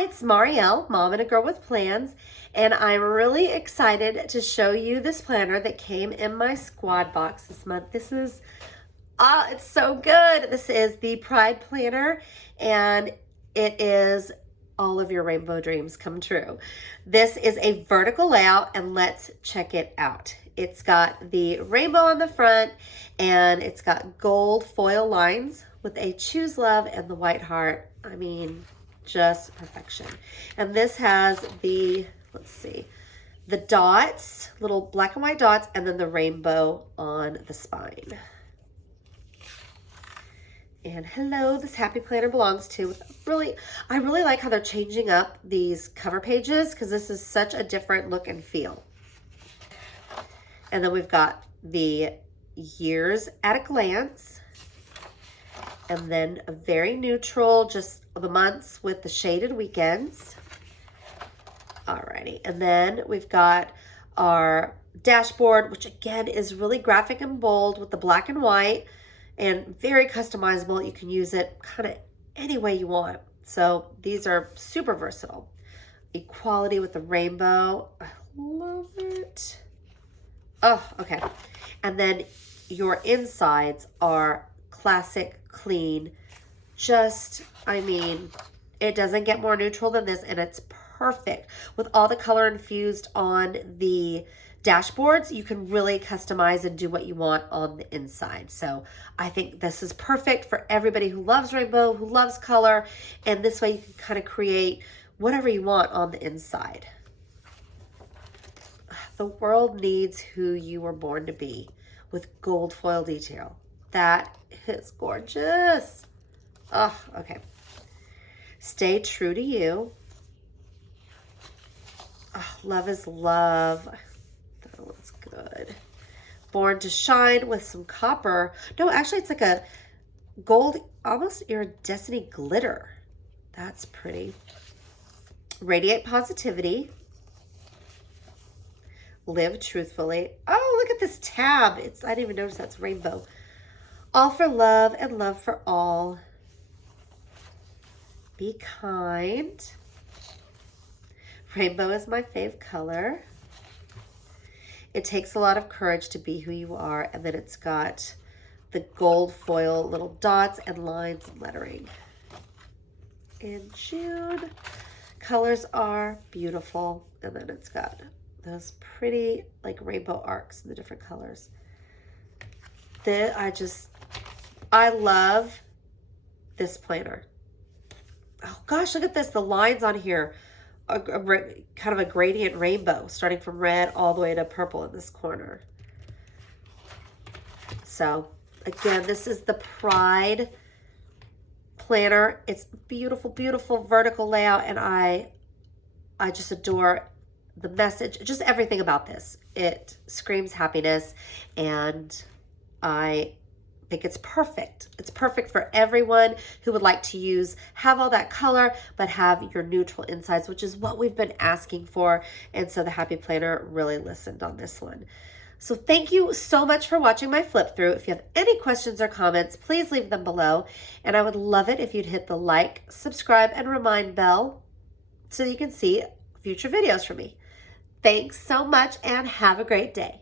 Hi, it's Marielle, Mom and a Girl with Plans, and I'm really excited to show you this planner that came in my squad box this month. This is, it's so good. This is the Pride Planner, and it is all of your rainbow dreams come true. This is a vertical layout, and let's check it out. It's got the rainbow on the front, and it's got gold foil lines with a choose love and the white heart. I mean, just perfection. And this has the, let's see, the dots, little black and white dots, and then the rainbow on the spine. And hello, this happy planner belongs to. I really like how they're changing up these cover pages because this is such a different look and feel. And then we've got the years at a glance, and then a very neutral, just the months with the shaded weekends. Alrighty, and then we've got our dashboard, which again is really graphic and bold with the black and white and very customizable. You can use it kind of any way you want. So these are super versatile. Equality with the rainbow. I love it. Oh, okay. And then your insides are classic, clean. Just, I mean, it doesn't get more neutral than this, and it's perfect. With all the color infused on the dashboards, you can really customize and do what you want on the inside. So I think this is perfect for everybody who loves rainbow, who loves color, and this way you can kind of create whatever you want on the inside. The world needs who you were born to be with gold foil detail. That is gorgeous. Oh, okay. Stay true to you. Oh, love is love. That one's good. Born to shine with some copper. No, actually it's like a gold, almost iridescent glitter. That's pretty. Radiate positivity. Live truthfully. Oh, look at this tab. I didn't even notice that's rainbow. All for love and love for all. Be kind. Rainbow is my fave color. It takes a lot of courage to be who you are. And then it's got the gold foil little dots and lines and lettering. In June. Colors are beautiful. And then it's got those pretty like rainbow arcs in the different colors. I love this planner. Oh gosh, look at this. The lines on here are kind of a gradient rainbow starting from red all the way to purple in this corner. So again, this is the Pride planner. It's beautiful, beautiful vertical layout, and I just adore the message, just everything about this. It screams happiness, and I think it's perfect. It's perfect for everyone who would like to have all that color, but have your neutral insides, which is what we've been asking for. And so the Happy Planner really listened on this one. So thank you so much for watching my flip through. If you have any questions or comments, please leave them below. And I would love it if you'd hit the like, subscribe, and remind bell so you can see future videos from me. Thanks so much and have a great day.